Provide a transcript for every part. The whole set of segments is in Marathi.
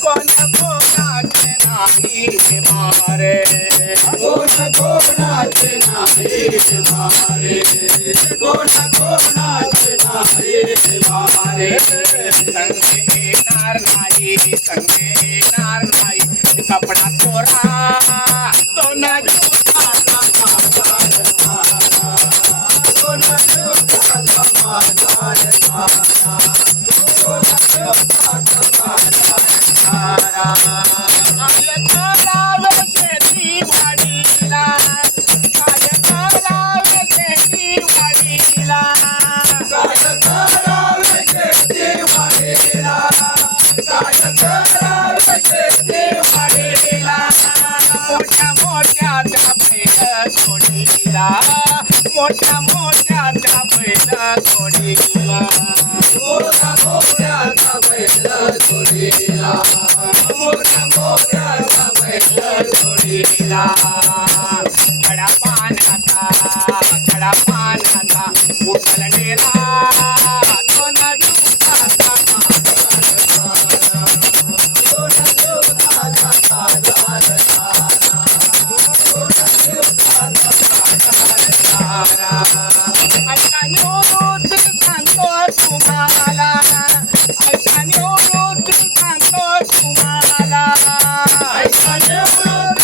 Con नाही मारे कोण कोणाचे नाही मारे कोण कोणाचे नाही मारे संग येणार नाही संग येणार नाही कपडा कोरा दोन दोन मोठ्या मोठ्या त्या बैला सोडीला. मोठ्या मोठ्या त्या बैला सोडीला I know to Santo Sumala.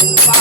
Bye.